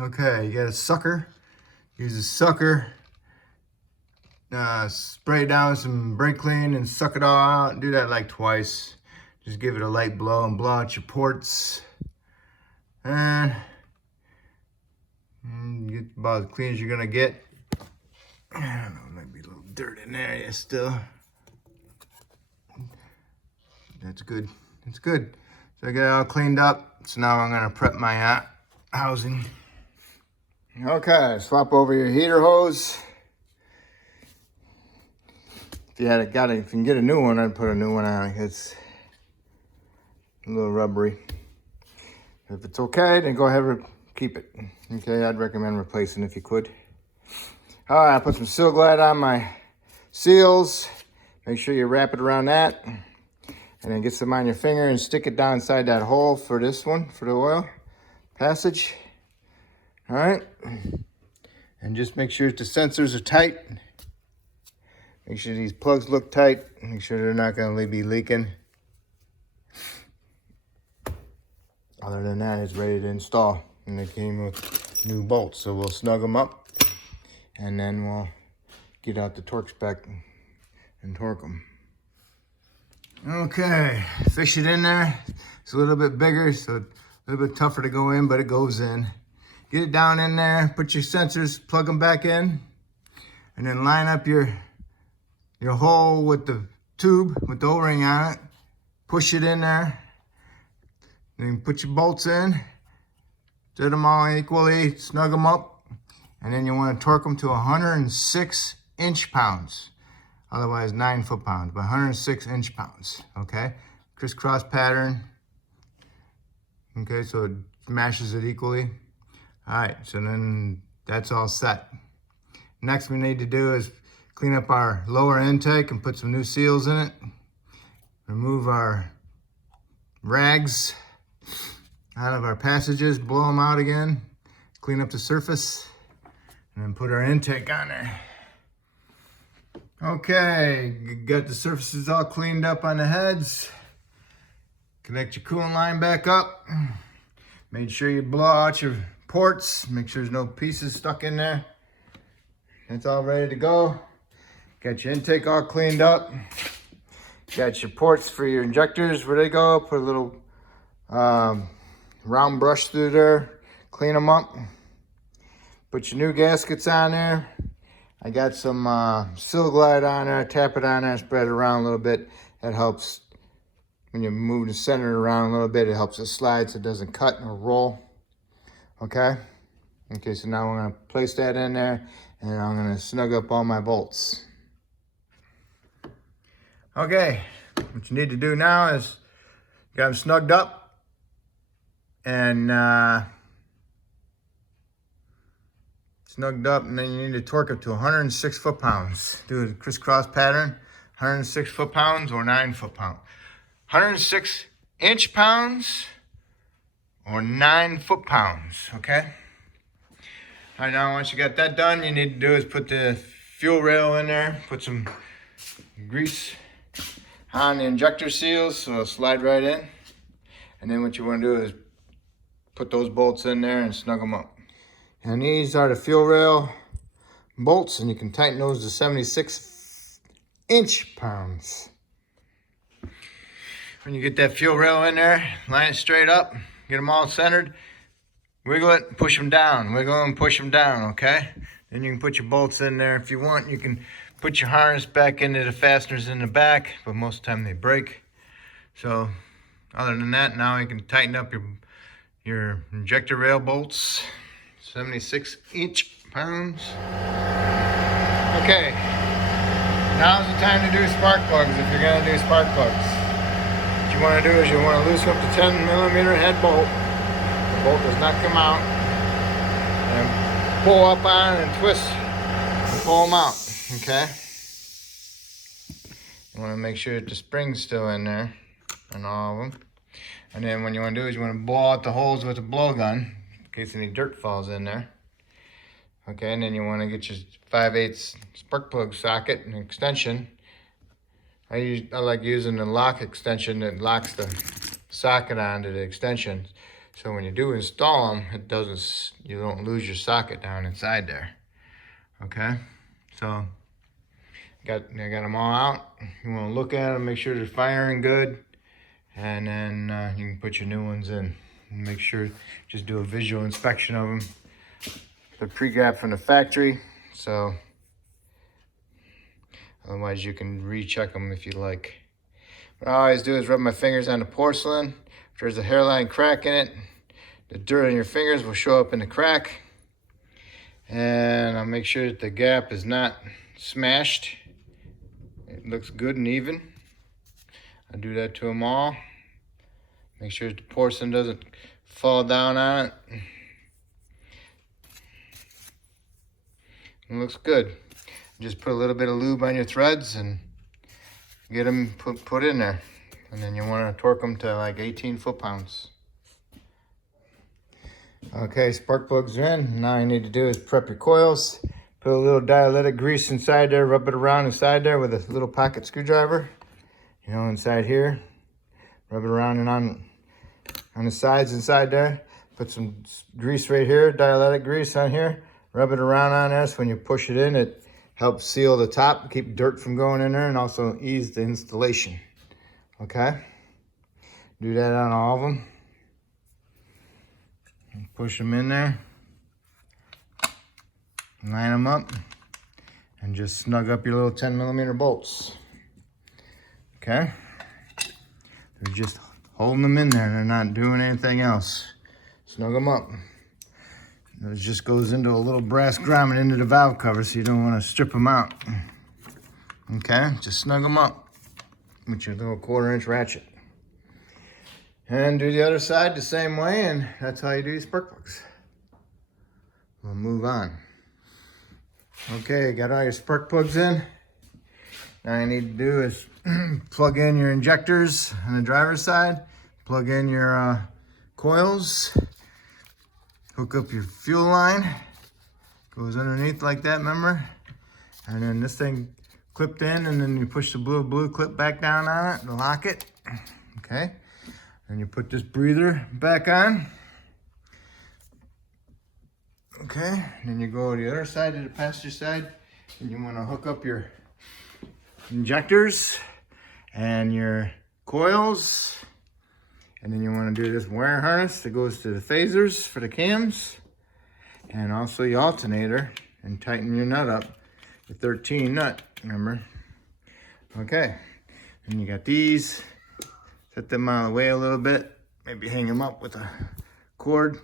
Okay, you got a sucker. Use a sucker. Spray down some brake clean and suck it all out. Do that like twice. Just give it a light blow and blow out your ports. And get about as clean as you're gonna get. I don't know, might be a little dirt in there, yeah, still. That's good. It's good. So I got it all cleaned up. So now I'm gonna prep my housing. Okay, swap over your heater hose. If you can get a new one, I'd put a new one on. It's a little rubbery. If it's okay, then go ahead and keep it. Okay, I'd recommend replacing if you could. All right, I put some Seal Glide on my seals. Make sure you wrap it around that. And then get some on your finger and stick it down inside that hole for this one, for the oil passage. All right. And just make sure the sensors are tight. Make sure these plugs look tight. Make sure they're not gonna be leaking. Other than that, it's ready to install. And they came with new bolts, so we'll snug them up. And then we'll get out the torque spec and torque them. Okay, fish it in there. It's a little bit bigger, so a little bit tougher to go in, but it goes in. Get it down in there, put your sensors, plug them back in, and then line up your hole with the tube with the O-ring on it. Push it in there. Then put your bolts in, set them all equally, snug them up, and then you want to torque them to 106 inch-pounds. Otherwise 9 foot-pounds, but 106 inch-pounds, okay? Crisscross pattern. Okay, so it mashes it equally. All right, so then that's all set. Next we need to do is clean up our lower intake and put some new seals in it. Remove our rags out of our passages, blow them out again, clean up the surface, and then put our intake on there. Okay, got the surfaces all cleaned up on the heads. Connect your coolant line back up. Make sure you blow out your ports. Make sure there's no pieces stuck in there. It's all ready to go. Got your intake all cleaned up. Got your ports for your injectors, where they go. Put a little round brush through there. Clean them up. Put your new gaskets on there. I got some Seal Glide on there. Tap it on there, spread it around a little bit. That helps when you move the center around a little bit. It helps it slide so it doesn't cut or roll. Okay? Okay, so now we're gonna place that in there and I'm gonna snug up all my bolts. Okay, what you need to do now is got them snugged up and and then you need to torque it to 106 foot-pounds. Do a crisscross pattern, 106 foot-pounds or 9 foot-pounds. 106 inch-pounds or 9 foot-pounds, okay? All right, now once you got that done, you need to do is put the fuel rail in there, put some grease on the injector seals so it'll slide right in. And then what you want to do is put those bolts in there and snug them up. And these are the fuel rail bolts, and you can tighten those to 76 inch-pounds. When you get that fuel rail in there, line it straight up, get them all centered, wiggle it, push them down, wiggle them, push them down, okay? Then you can put your bolts in there if you want. You can put your harness back into the fasteners in the back, but most of the time they break. So other than that, now you can tighten up your injector rail bolts. 76 inch-pounds. Okay, now's the time to do spark plugs if you're gonna do spark plugs. What you wanna do is you wanna loosen up the 10mm head bolt. The bolt does not come out. And pull up on it and twist and pull them out, okay? You wanna make sure that the spring's still in there on all of them. And then what you wanna do is you wanna blow out the holes with a blowgun in case any dirt falls in there. Okay, and then you want to get your 5/8 spark plug socket and extension. I like using the lock extension that locks the socket onto the extension. So when you do install them, you don't lose your socket down inside there. Okay, so I got them all out. You want to look at them, make sure they're firing good, and then you can put your new ones in. And make sure, just do a visual inspection of them. They're pre-grabbed from the factory, so otherwise you can recheck them if you like. What I always do is rub my fingers on the porcelain. If there's a hairline crack in it, the dirt on your fingers will show up in the crack. And I'll make sure that the gap is not smashed. It looks good and even. I do that to them all. Make sure that the porcelain doesn't fall down on it. It looks good. Just put a little bit of lube on your threads and get them put in there. And then you want to torque them to like 18 foot-pounds. Okay, spark plugs are in. Now all you need to do is prep your coils. Put a little dialytic grease inside there, rub it around inside there with a little pocket screwdriver. You know, inside here. Rub it around and on the sides inside there. Put some grease right here, dialytic grease on here. Rub it around on this. When you push it in, it helps seal the top, keep dirt from going in there, and also ease the installation. Okay? Do that on all of them. And push them in there. Line them up. And just snug up your little 10mm bolts. Okay? They're just holding them in there. They're not doing anything else. Snug them up. It just goes into a little brass grommet into the valve cover, so you don't want to strip them out. Okay, just snug them up with your little 1/4-inch ratchet. And do the other side the same way, and that's how you do your spark plugs. We'll move on. Okay, got all your spark plugs in. Now all you need to do is plug in your injectors on the driver's side, plug in your coils, hook up your fuel line, goes underneath like that, remember? And then this thing clipped in, and then you push the blue clip back down on it to lock it, okay? And you put this breather back on, okay? And then you go to the other side, to the passenger side, and you wanna hook up your injectors and your coils. And then you want to do this wire harness that goes to the phasers for the cams, and also your alternator, and tighten your nut up, the 13 nut, remember? Okay, and you got these, set them out of the way a little bit, maybe hang them up with a cord,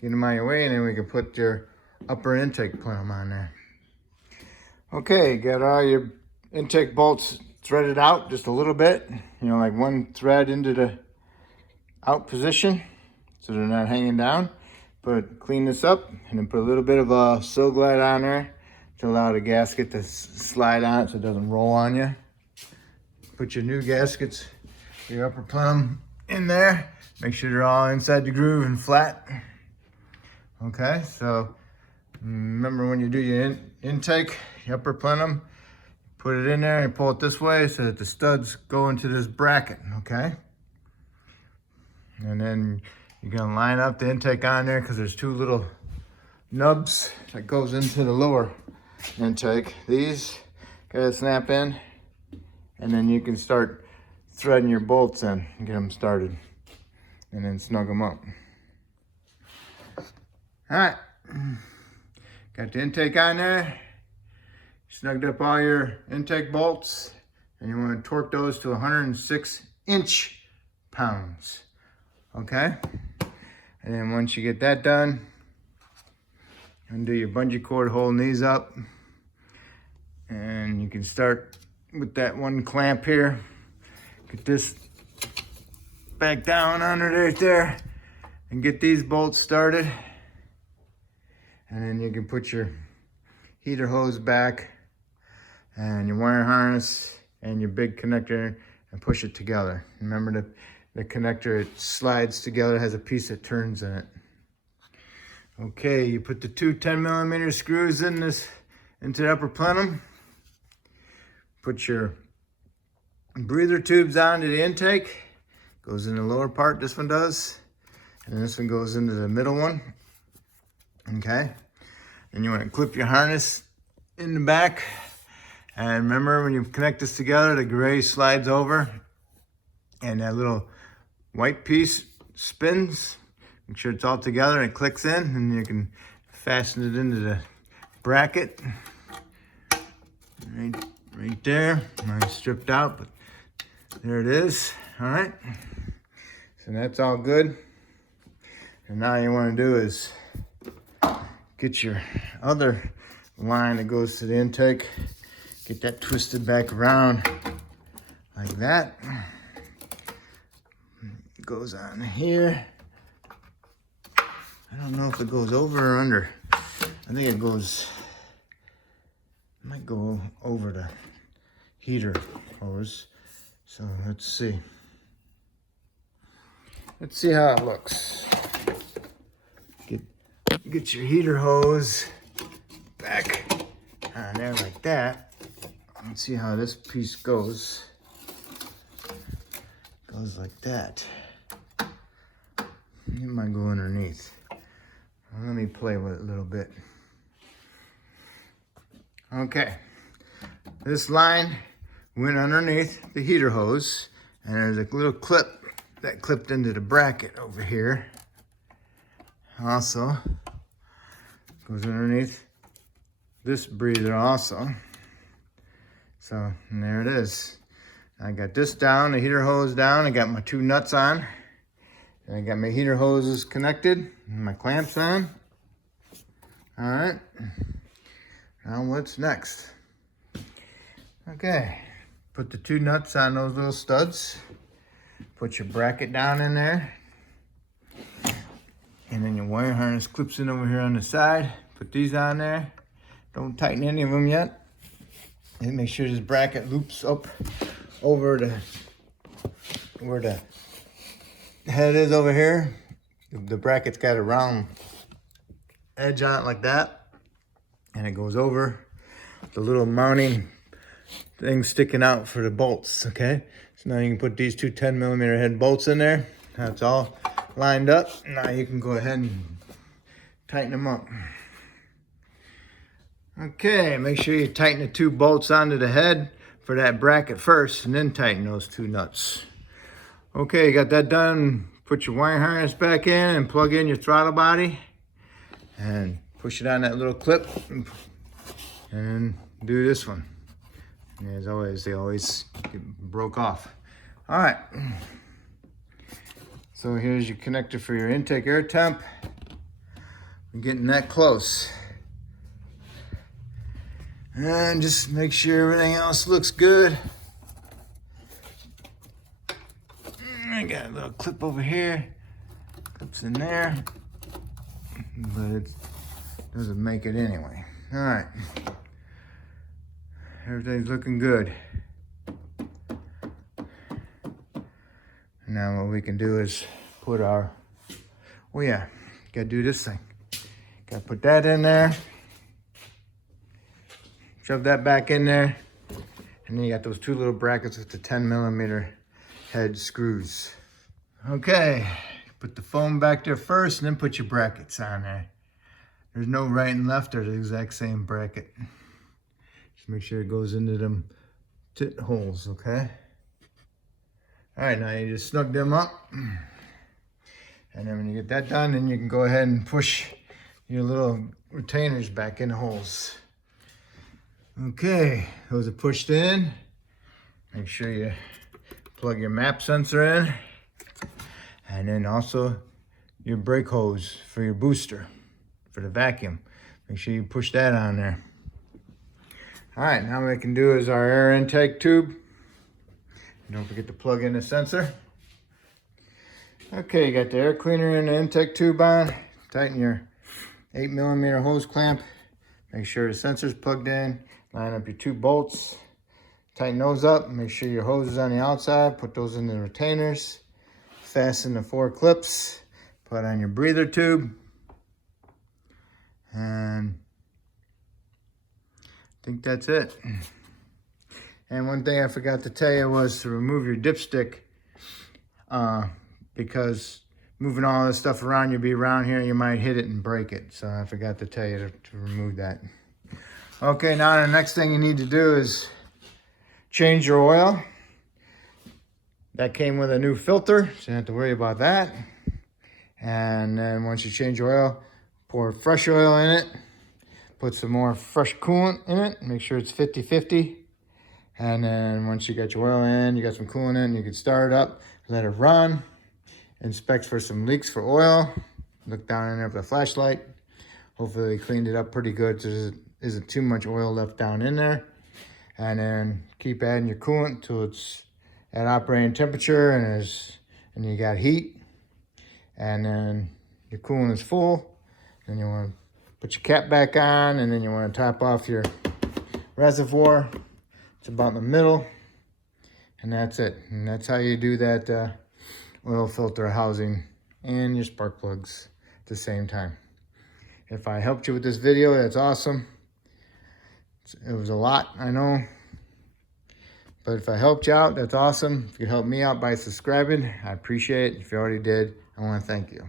get them out of your way, and then we can put your upper intake plenum on there. Okay, got all your intake bolts threaded out just a little bit, you know, like one thread into the out position so they're not hanging down. Clean this up, and then put a little bit of a sill glide on there to allow the gasket to slide on it so it doesn't roll on you. Put your new gaskets, your upper plenum in there. Make sure they're all inside the groove and flat. Okay, so remember when you do your intake, your upper plenum, put it in there and pull it this way so that the studs go into this bracket, okay? And then you're gonna line up the intake on there, because there's two little nubs that goes into the lower intake. These gotta snap in, and then you can start threading your bolts in and get them started, and then snug them up. All right, got the intake on there. Snugged up all your intake bolts, and you want to torque those to 106 inch-pounds. Okay, and then once you get that done, undo your bungee cord holding these up, and you can start with that one clamp here. Get this back down under right there, and get these bolts started, and then you can put your heater hose back and your wire harness and your big connector and push it together. Remember the connector, it slides together, has a piece that turns in it. Okay, you put the two 10mm screws into the upper plenum. Put your breather tubes onto the intake. Goes in the lower part, this one does. And this one goes into the middle one. Okay. And you want to clip your harness in the back. And remember, when you connect this together, the gray slides over and that little white piece spins. Make sure it's all together and it clicks in, and you can fasten it into the bracket. Right there. Mine's stripped out, but there it is. All right. So that's all good. And now you want to do is get your other line that goes to the intake. Get that twisted back around like that. It goes on here. I don't know if it goes over or under. I think it might go over the heater hose. So let's see. Let's see how it looks. Get your heater hose back on there like that. Let's see how this piece goes. Goes like that. It might go underneath. Let me play with it a little bit. Okay. This line went underneath the heater hose, and there's a little clip that clipped into the bracket over here. Also goes underneath this breather also. So, and there it is. I got this down, the heater hose down. I got my 2 nuts on. And I got my heater hoses connected and my clamps on. All right. Now what's next? Okay. Put the 2 nuts on those little studs. Put your bracket down in there. And then your wire harness clips in over here on the side. Put these on there. Don't tighten any of them yet. And make sure this bracket loops up over where the head is over here. The bracket's got a round edge on it like that. And it goes over the little mounting thing sticking out for the bolts, okay? So now you can put these 2 10mm head bolts in there. That's all lined up. Now you can go ahead and tighten them up. Okay, make sure you tighten the 2 bolts onto the head for that bracket first, and then tighten those 2 nuts. Okay, you got that done. Put your wire harness back in and plug in your throttle body and push it on that little clip and do this one. And as always, they always get broke off. All right. So here's your connector for your intake air temp. We're getting that close. And just make sure everything else looks good. I got a little clip over here. Clips in there. But it doesn't make it anyway. All right. Everything's looking good. Now what we can do is put our, oh yeah, gotta do this thing. Gotta put that in there. Shove that back in there. And then you got those 2 little brackets with the 10mm head screws. Okay, put the foam back there first and then put your brackets on there. There's no right and left, they're the exact same bracket. Just make sure it goes into them tit holes, okay? All right, now you just snug them up. And then when you get that done, then you can go ahead and push your little retainers back in the holes. Okay, those are pushed in. Make sure you plug your map sensor in. And then also your brake hose for your booster, for the vacuum. Make sure you push that on there. All right, now what we can do is our air intake tube. Don't forget to plug in the sensor. Okay, you got the air cleaner and the intake tube on. Tighten your 8mm hose clamp. Make sure the sensor's plugged in. Line up your 2 bolts. Tighten those up. Make sure your hose is on the outside. Put those in the retainers. Fasten the 4 clips. Put on your breather tube. And I think that's it. And one thing I forgot to tell you was to remove your dipstick, because moving all this stuff around, you'll be around here, you might hit it and break it. So I forgot to tell you to remove that. Okay, now the next thing you need to do is change your oil. That came with a new filter, so you don't have to worry about that. And then once you change your oil, pour fresh oil in it, put some more fresh coolant in it, make sure it's 50-50. And then once you got your oil in, you got some coolant in, you can start it up, let it run, inspect for some leaks for oil, look down in there with a flashlight. Hopefully they cleaned it up pretty good so there isn't too much oil left down in there. And then keep adding your coolant till it's at operating temperature and you got heat. And then your coolant is full. Then you want to put your cap back on, and then you want to top off your reservoir. It's about in the middle, and that's it. And that's how you do that oil filter housing and your spark plugs at the same time. If I helped you with this video, that's awesome. It was a lot, I know. But if I helped you out, that's awesome. If you help me out by subscribing, I appreciate it. If you already did, I want to thank you.